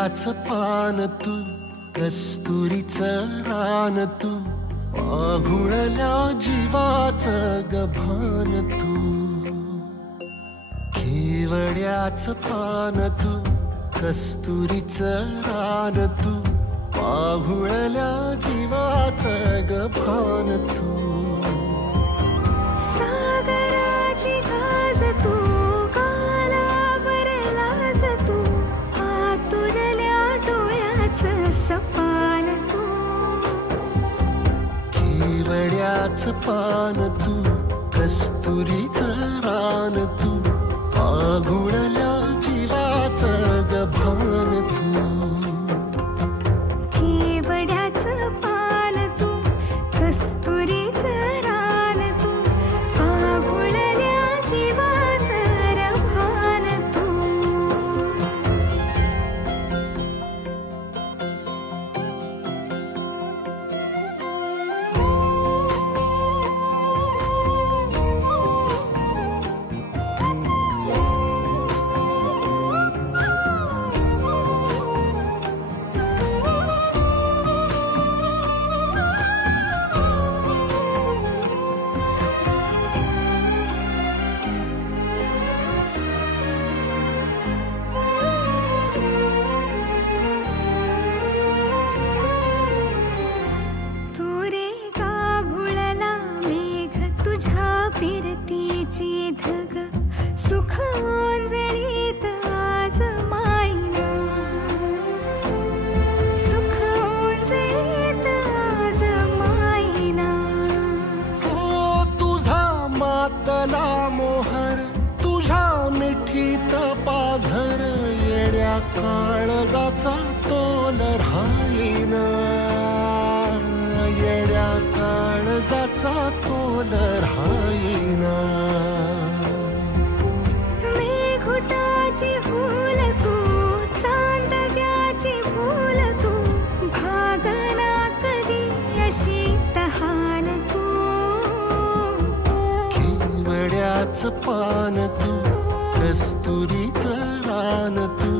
केवड्याचं पान तू, कस्तुरीचं रान तू, आघुळल्या जीवाचं गभान तू. केवड्याचं पान तू, कस्तुरीचं रान तू, आघुळल्या जीवाचं गभान तू. सागराची गाज तू, कालावरलास तू, आतुरल्या डोळ्याचं सपान तू. केवड्याचं पान तू, कस्तुरीचं रान तू, आघुळल्या जीवाचं गभान तू. केवड्याचं पान तू, कस्तुरीचं रान तू, आघुळल्या जीवाचं रभान तू. फिरतीची धग सुख ओंजळीत आज मायना, सुख ओंजळीत आज मायना. हो तुझा मातला मोहर, तुझ्या मिठीत पाझर, येड्या काळजाचा तोल राहीना, येड्या काळजाचा तोल राहीना. मेघुटाची फूल तू, चांदव्याची फूल तू, भागना कधी अशी तहान तू. केवड्याचं पान तू, कस्तुरीचं रान तू,